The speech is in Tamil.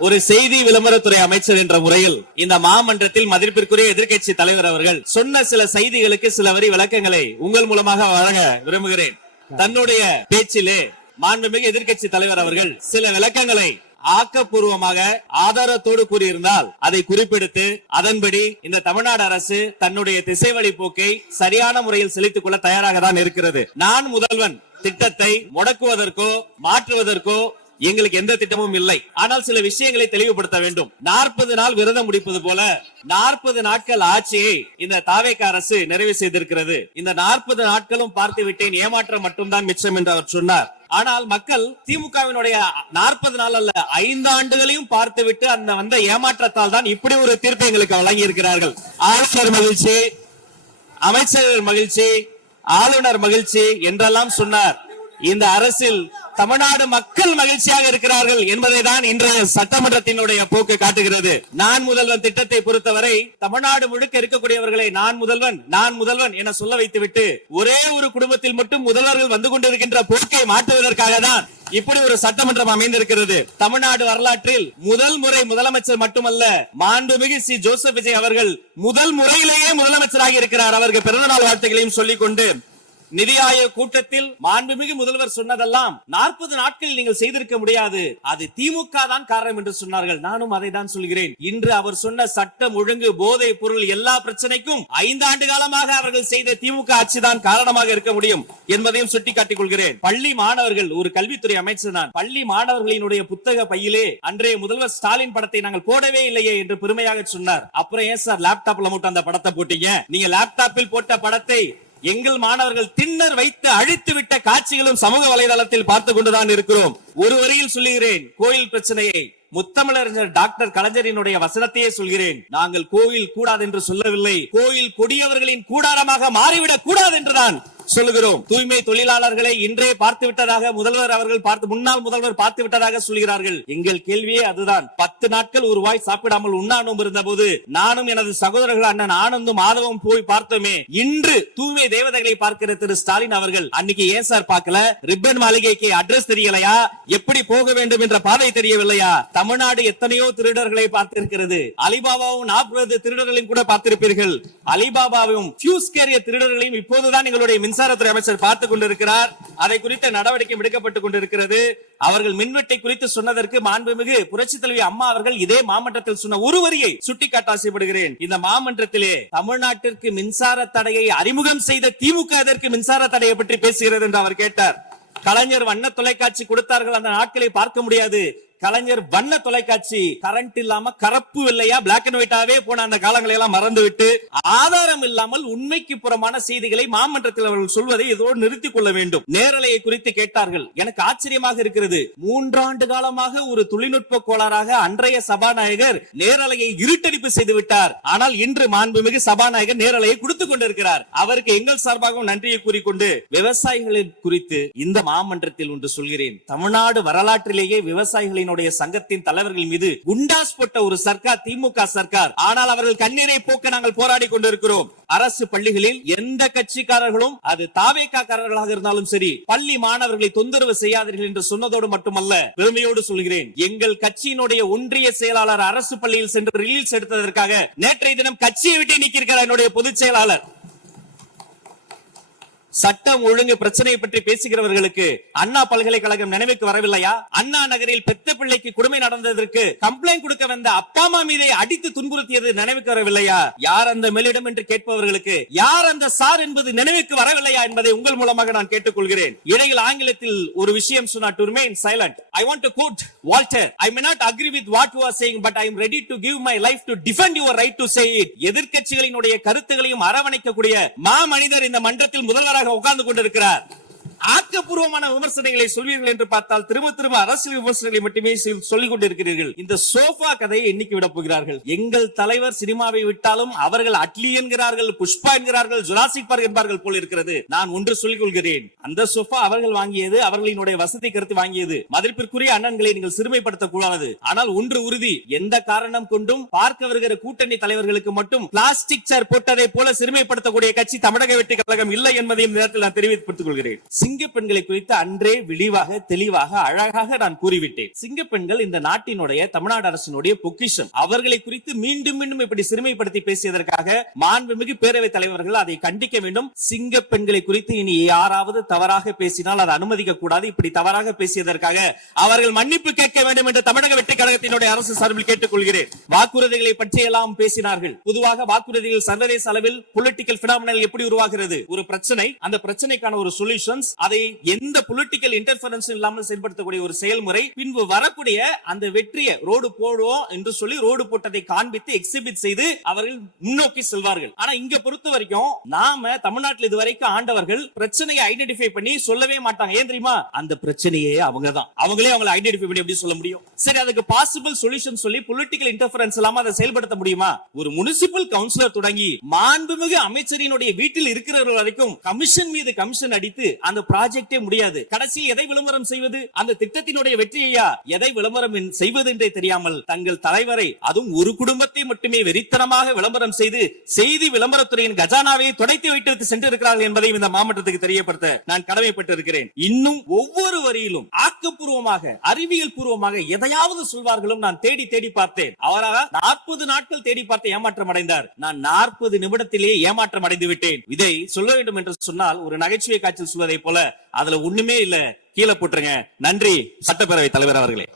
ஒரு செய்தி விளம்பரத்துறை அமைச்சர் என்ற முறையில் இந்த மாமன்றத்தில் மதிப்பிற்குரிய எதிர்க்கட்சி தலைவர் அவர்கள் சொன்ன சில செய்திகளுக்கு சில வரி விளக்கங்களை உங்கள் மூலமாக வழங்க விரும்புகிறேன். தன்னுடைய பேச்சிலே மாண்புமிகு எதிர்க்கட்சி தலைவர் அவர்கள் சில விளக்கங்களை ஆக்கப்பூர்வமாக ஆதாரத்தோடு கூறியிருந்தால் அதை குறிப்பிடுத்து அதன்படி இந்த தமிழ்நாடு அரசு தன்னுடைய திசைவழி போக்கை சரியான முறையில் செலுத்திக் கொள்ள தயாராக தான் இருக்கிறது. நான் முதல்வன் திட்டத்தை முடக்குவதற்கோ மாற்றுவதற்கோ எங்களுக்கு எந்த திட்டமும் இல்லை. ஆனால் சில விஷயங்களை தெளிவுபடுத்த வேண்டும். 40 நாள் விரதம் முடிப்பது போல 40 நாட்கள் ஆட்சியை இந்த தாவேக அரசு நிறைவு செய்திருக்கிறது. இந்த 40 நாட்களும் பார்த்து விட்டேன், ஏமாற்றம் மட்டும்தான் மிச்சம் என்று அவர் சொன்னார். ஆனால் மக்கள் திமுகவினுடைய 40 நாள் அல்ல 5 ஆண்டுகளையும் பார்த்துவிட்டு அந்த வந்த ஏமாற்றத்தால் தான் இப்படி ஒரு தீர்ப்பை எங்களுக்கு வழங்கி இருக்கிறார்கள். ஆளுநர் மகிழ்ச்சி, அமைச்சர்கள் மகிழ்ச்சி, ஆளுநர் மகிழ்ச்சி என்றெல்லாம் சொன்னார். இந்த அரசில் தமிழ்நாடு மக்கள் மகிழ்ச்சியாக இருக்கிறார்கள் என்பதை தான் இன்றைய சட்டமன்றத்தினுடைய போக்கு காட்டுகிறது. நான் முதல்வன் திட்டத்தை பொறுத்தவரை தமிழ்நாடு முழுக்க இருக்கக்கூடியவர்களை நான் முதல்வன் என சொல்ல வைத்துவிட்டு ஒரே ஒரு குடும்பத்தில் மட்டும் முதல்வர்கள் வந்து கொண்டிருக்கின்ற போக்கை மாற்றுவதற்காக தான் இப்படி ஒரு சட்டமன்றம் அமைந்திருக்கிறது. தமிழ்நாடு வரலாற்றில் முதல் முறை முதலமைச்சர் மட்டுமல்ல, மாண்புமிகு சி ஜோசப் விஜய் அவர்கள் முதல் முறையிலேயே முதலமைச்சராக இருக்கிறார். அவருக்கு பிறந்தநாள் வாழ்த்துக்களையும் சொல்லிக் கொண்டு நிதி ஆயோக் கூட்டத்தில் மாண்புமிகு முதல்வர் சொன்னதெல்லாம் 40 நாட்களில் நீங்கள் செய்திருக்க முடியாது, அது திமுக தான் காரணம் என்று சொன்னார்கள். நானும் அதை தான் சொல்கிறேன். இன்று அவர் சொன்ன சட்டம் ஒழுங்கு, போதை பொருள் எல்லா பிரச்சனைக்கும் 5 ஆண்டு காலமாக அவர்கள் செய்த திமுக ஆட்சி தான் காரணமாக இருக்க முடியும் என்பதையும் சுட்டிக்காட்டிக் கொள்கிறேன். பள்ளி மாணவர்கள், ஒரு கல்வித்துறை அமைச்சர் நான், பள்ளி மாணவர்களினுடைய புத்தக பையிலே அன்றைய முதல்வர் ஸ்டாலின் படத்தை நாங்கள் போடவே இல்லையே என்று பெருமையாக சொன்னார். அப்புறம் ஏன் சார் லேப்டாப்ல மட்டும் அந்த படத்தை போட்டீங்க? நீங்க லேப்டாப்பில் போட்ட படத்தை எங்கள் மாணவர்கள் திண்ணர் வைத்து அழித்து விட்ட காட்சிகளும் சமூக வலைதளத்தில் பார்த்து கொண்டுதான் இருக்கிறோம். ஒரு வரியில் சொல்லுகிறேன், கோயில் பிரச்சனையை முத்தமிழறிஞர் டாக்டர் கலைஞரினுடைய வசனத்தையே சொல்கிறேன். நாங்கள் கோயில் கூடாது என்று சொல்லவில்லை, கோயில் கொடியவர்களின் கூடாரமாக மாறிவிடக் கூடாது என்றுதான் சொல்லுகிறோம். தூய்மை தொழிலாளர்களை இன்றே பார்த்து விட்டதாக முன்னாள் முதல்வர் பார்த்து விட்டதாக சொல்கிறார்கள். எங்கள் கேள்வியே அதுதான். 10 நாட்கள் ஒரு வாய் சாப்பிடாமல் உண்ணாநோம் இருந்த போது நானும் எனது சகோதரர்கள் அண்ணன் ஆனந்தும் மாதவம் போய் பார்த்தோமே. இன்று தூய்மை தேவதைகளை பார்க்கிற திரு ஸ்டாலின் அவர்கள் அன்னைக்கு ஏன் சார் பார்க்கல? ரிப்பன் மாளிகைக்கு அட்ரஸ் தெரியலையா? எப்படி போக வேண்டும் என்ற பாதை தெரியவில்லையா? தமிழ்நாடு எத்தனையோ திருடர்களை பார்த்திருக்கிறது. அலிபாபாவும் 40 திருடர்களையும் கூட பார்த்திருப்பீர்கள். அலிபாபாவும் ஃபியூஸ் கேரிய திருடர்களையும் இப்போதுதான் எங்களுடைய மின்சாரத்துறை அமைச்சர் பார்த்துக் கொண்டிருக்கிறார். அதை குறித்த நடவடிக்கை எடுக்கப்பட்டுக் கொண்டிருக்கிறது. அவர்கள் மின்வெட்டை குறித்து சொன்னதற்கு மாண்புமிகு புரட்சி தலைவி அம்மா அவர்கள் இதே மாமன்றத்தில் சொன்ன ஒரு வரியை சுட்டிக்காட்ட ஆசைப்படுகிறேன். இந்த மாமன்றத்திலே தமிழ்நாட்டிற்கு மின்சார தடையை அறிமுகம் செய்த திமுக எதற்கு மின்சார தடையை பற்றி பேசுகிறது என்று அவர் கேட்டார். கலைஞர் வண்ண தொலைக்காட்சி கொடுத்தார்கள், அந்த நாட்களை பார்க்க முடியாது. கலைஞர் வண்ண தொலைக்காட்சி கரண்ட் இல்லாம கருப்பு வெள்ளையா பிளாக் அண்ட் ஒயிட்டாவே போன அந்த காலங்களை எல்லாம் மறந்துவிட்டு ஆதாரம் இல்லாமல் உண்மைக்கு புறமான செய்திகளை மாமன்றத்தில் அவர்கள் சொல்வதை இதோடு நிறுத்திக் கொள்ள வேண்டும். நேரலையை குறித்து கேட்டார்கள். எனக்கு ஆச்சரியமாக இருக்கிறது. 3 ஆண்டு காலமாக ஒரு தொழில்நுட்ப கோளாறாக அன்றைய சபாநாயகர் நேரலையை இருட்டடிப்பு செய்து விட்டார். ஆனால் இன்று மாண்புமிகு சபாநாயகர் நேரலையை கொடுத்துக் கொண்டிருக்கிறார். அவருக்கு எங்கள் சார்பாகவும் நன்றியை கூறிக்கொண்டு விவசாயிகளின் குறித்து இந்த மாமன்றத்தில் ஒன்று சொல்கிறேன். தமிழ்நாடு வரலாற்றிலேயே விவசாயிகளின் சங்கத்தின் தலைவர்கள் மீது குண்டாஸ் போட்ட ஒரு சர்க்கார் திமுக சர்க்கார். ஆனால் அவர்கள் கண்ணீரை போக்க நாங்கள் போராடி கொண்டிருக்கிறோம். அரசு பள்ளிகளில் எந்த கட்சிக்காரர்களும், அது தாவேகாரர்களாக இருந்தாலும் சரி, பள்ளி மாணவர்களை தொந்தரவு செய்யாதீர்கள் என்று சொன்னதோடு மட்டுமல்ல, பெருமையோடு சொல்கிறேன், எங்கள் கட்சியினுடைய ஒன்றிய செயலாளர் அரசு பள்ளியில் சென்று ரிலீஸ் எடுத்ததற்காக நேற்றைய தினம் கட்சியை விட்டு நீக்கியிருக்கிறார் என்னுடைய பொதுச் செயலாளர். சட்டம் ஒழுங்கு பிரச்சனை பற்றி பேசுகிறவர்களுக்கு அண்ணா பல்கலைக்கழகம் நினைவுக்கு வரவில்லையா? அண்ணா நகரில் பெத்த பிள்ளைக்கு கொடுமை நடந்ததற்கு கம்ப்ளைண்ட் கொடுக்க வந்த அப்பா அம்மா மீதை அடித்து துன்புறுத்தியது நினைவுக்கு வரவில்லையா? யார் அந்த மேலிடம் என்று கேட்பவர்களுக்கு யார் அந்த சார் என்பது நினைவுக்கு வரவில்லையா என்பதை உங்கள் மூலமாக நான் கேட்டுக்கொள்கிறேன். இடையில் ஆங்கிலத்தில் ஒரு விஷயம் சொன்னார், to remain silent. I want to quote Walter. I may not agree with what you are saying, but I am ready to give my life to defend your right to say it. எதிர்க்கட்சிகளினுடைய கருத்துகளையும் அரவணைக்கக்கூடிய மாமனிதர் இந்த மன்றத்தில் முதல்வராக உட்கார்ந்து கொண்டிருக்கிறார். ஆக்கப்பூர்வமான விமர்சனங்களை சொல்வீர்கள் என்று பார்த்தால் திரும்ப அரசியல் விமர்சனங்களை மட்டுமே சொல்லிக் கொண்டிருக்கிறீர்கள். இந்த சோஃபா கதையை எண்ணிக்கை விட போகிறார்கள். எங்கள் தலைவர் சினிமாவை விட்டாலும் அவர்கள் அட்லி என்கிறார்கள், புஷ்பா என்கிறார்கள், ஜுராசிக் பார்க் என்பார்கள் போல் இருக்கிறது. நான் ஒன்று சொல்லிக் கொள்கிறேன், அந்த சோஃபா அவர்கள் வாங்கியது, அவர்களினுடைய வசதி கருத்து வாங்கியது. மதிப்பிற்குரிய அண்ணன்களை நீங்கள் சிறுமைப்படுத்தக் கூடாது. ஆனால் ஒன்று உறுதி, எந்த காரணம் கொண்டும் பார்க்க வருகிற கூட்டணி தலைவர்களுக்கு மட்டும் பிளாஸ்டிக் சேர் போட்டதை போல சிறுமைப்படுத்தக்கூடிய கட்சி தமிழக வெற்றி கழகம் இல்லை என்பதையும் நேரத்தில் நான் தெரிவித்துக் கொள்கிறேன். சிங்க பெண்களை குறித்து அன்றே விரிவாக தெளிவாக அழகாக நான் கூறிவிட்டேன். சிங்க பெண்கள் இந்த நாட்டினுடைய தமிழ்நாடு அரசினுடைய பொக்கிஷம். அவர்களை குறித்து மீண்டும் மீண்டும் இப்படி சிறுமைப்படுத்தி பேசியதற்காக மாண்புமிகு பேரவைத் தலைவர்கள் அதை கண்டிக்க வேண்டும். சிங்க பெண்களை குறித்து இனி யாராவது தவறாக பேசினால் அதை அனுமதிக்க கூடாது. இப்படி தவறாக பேசியதற்காக அவர்கள் மன்னிப்பு கேட்க வேண்டும் என்று தமிழக வெற்றி கழகத்தினுடைய அரசு சார்பில் கேட்டுக்கொள்கிறேன். வாக்குறுதிகளை பற்றியெல்லாம் பேசினார்கள். பொதுவாக வாக்குறுதிகள் சர்வதேச அளவில் பொலிட்டிக்கல் பினாமினல் எப்படி உருவாகிறது? ஒரு பிரச்சனை, அந்த பிரச்சனைக்கான ஒரு சொல்யூஷன்ஸ், அதை எந்த பொலிட்டிக்கல் இன்டர்ஃபரன்ஸ் இல்லாமல் செயல்படுத்தக்கூடிய ஒரு செயல்முறை, பின்பு வரக்கூடிய அந்த வெற்றியை ரோடு போடுவோம் என்று சொல்லி ரோடு போட்டதை காண்பித்து எக்ஸிபிட் செய்து அவர்கள் முன்னோக்கி செல்வார்கள். ஆனா இங்க பொறுத்த வரைக்கும் நாம தமிழ்நாட்டில் இதுவரைக்கும் ஆண்டவர்கள் பிரச்சனையை ஐடென்டிஃபை பண்ணி சொல்லவே மாட்டாங்க. ஏன் தெரியுமா? அந்த பிரச்சனையே அவங்கதான். அவங்களே அவங்களை ஐடென்டிஃபை பண்ணி எப்படி சொல்ல முடியும்? சரி, அதுக்கு பாசிபிள் சொல்யூஷன் சொல்லி பொலிட்டிக்கல் இன்டர்ஃபரன்ஸ் இல்லாம அதை செயல்படுத்த முடியுமா? ஒரு முனிசிபல் கவுன்சிலர் தொடங்கி மாண்புமிகு அமைச்சரினுடைய வீட்டில் இருக்கிறவர்கள் வரைக்கும் கமிஷன் மீது கமிஷன் அடித்து அந்த ப்ராஜெக்டே முடியாது. கடைசியில் எதை விளம்பரம் செய்வது? அந்த திட்டத்தினுடைய வெற்றியா எதை விளம்பரம் செய்வது என்றே தெரியாமல் தங்கள் தலைவரை, அதுவும் ஒரு குடும்பத்தை மட்டுமே வெறித்தனமாக விளம்பரம் செய்து செய்தி விளம்பரத்துறையின் கஜானாவை துடைத்து வைத்து சென்றிருக்கிறார்கள் என்பதையும் இந்த மாவட்டத்துக்கு தெரியப்படுத்த நான் கடமைப்பட்டு இருக்கிறேன். இன்னும் ஒவ்வொரு வரியிலும் ஆக்கப்பூர்வமாக அறிவியல் பூர்வமாக எதையாவது சொல்வார்களும் நான் தேடி தேடி பார்த்தேன். அவராக 40 நாட்கள் தேடி பார்த்து ஏமாற்றம் அடைந்தார். நான் 40 நிமிடத்திலேயே ஏமாற்றம் அடைந்து விட்டேன். இதை சொல்ல வேண்டும் என்று சொன்னால் ஒரு நகைச்சுவை காட்சியில் சொல்வதை போல அதுல ஒண்ணுமே இல்ல, கீழே போட்டுருங்க. நன்றி சட்டப்பேரவை தலைவர் அவர்களே.